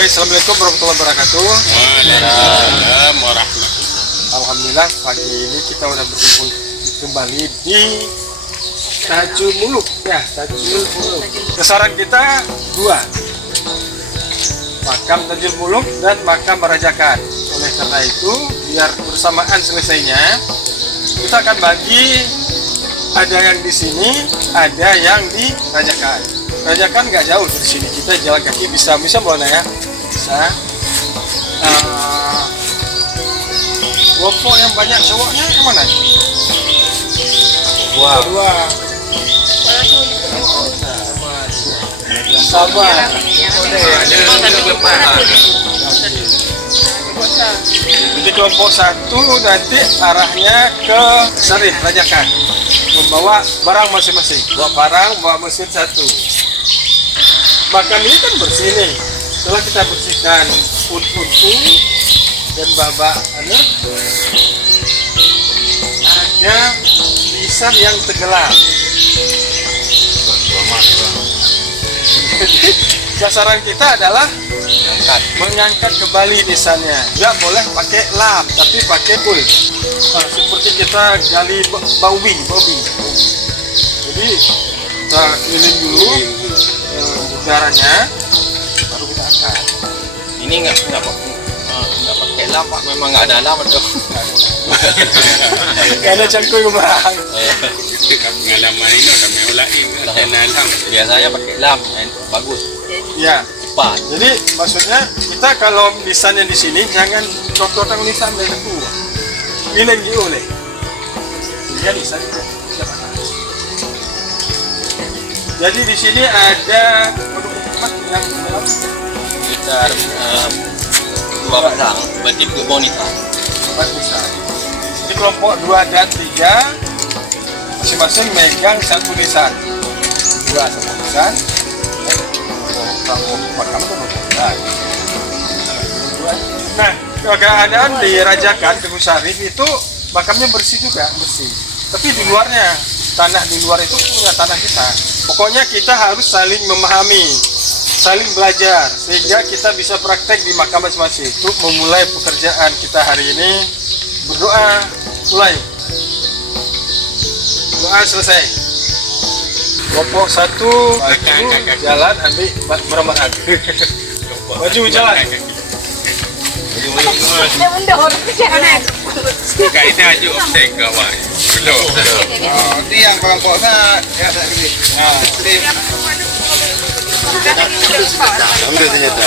Oke, assalamualaikum warahmatullahi wabarakatuh. Waalaikumsalam warahmatullahi. Alhamdulillah pagi ini kita udah berkumpul kembali di Tajul Muluk ya, Tajul Muluk. Sasaran kita dua, makam Tajul Muluk dan makam Merajakan. Oleh karena itu, biar bersamaan selesainya, kita akan bagi, ada yang di sini, ada yang di Rajakan. Rajakan nggak jauh dari sini, kita jalan kaki bisa boleh ya, bisa. Kelompok yang banyak cowoknya yang mana? Dua. Sama. Jadi kelompok satu nanti arahnya ke Sarif Rajakan, membawa barang masing-masing. Bawa barang, bawa mesin satu. Makam ini kan bersih nih. Setelah kita bersihkan puntu dan babak ada lisan yang tenggelam. Sasaran kita adalah mengangkat kembali lisannya. Nggak boleh pakai lam, tapi pakai pul. Nah, seperti kita gali baubing. Jadi kita keliling dulu udaranya, baru kita angkat. Ini nggak pakai lam, Pak. Memang nggak ada lam atau? Nggak ada cangkul bang. Pengalaman ini udah meulain lam. Biasanya pakai lam, bagus. Ya. Cepat. Jadi maksudnya kita kalau lisannya di sini jangan cot-cotan lisan dari itu. Giling oleh. Sehingga lisan itu tidak panas. Jadi di sini ada produk yang dalam Sekitar 2 pasang, berarti ke bonita. 4 besar. Jadi kelompok 2 dan 3 masing-masing megang satu lisan. 2 satu lisan. Kalau makam itu berbeda. Nah, keadaan di Rajakan Teguh Sarif itu makamnya bersih juga, bersih. Tapi di luarnya, tanah di luar itu punya tanah kita. Pokoknya kita harus saling memahami, saling belajar, sehingga kita bisa praktek di makam masing-masing. Untuk memulai pekerjaan kita hari ini, berdoa, mulai. Doa selesai. Kelompok 1 jalan ambil meremat aja. Maju jalan. Kaitnya aja obsek kawan. Itu yang kelompoknya ya tadi. Ambil ternyata.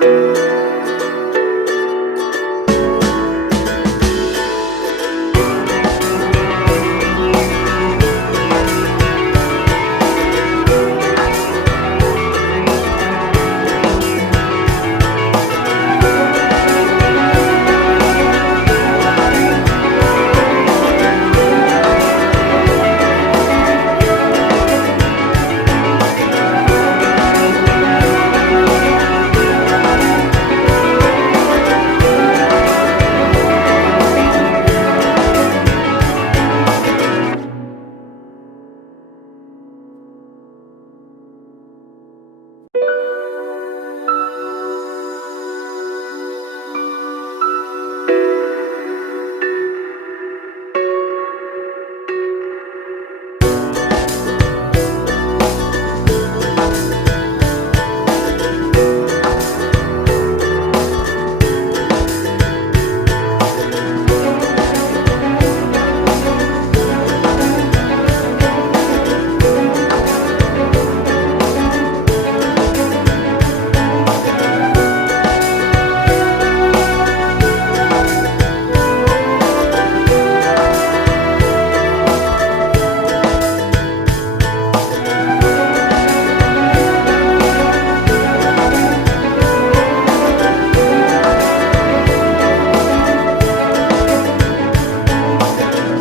Oke.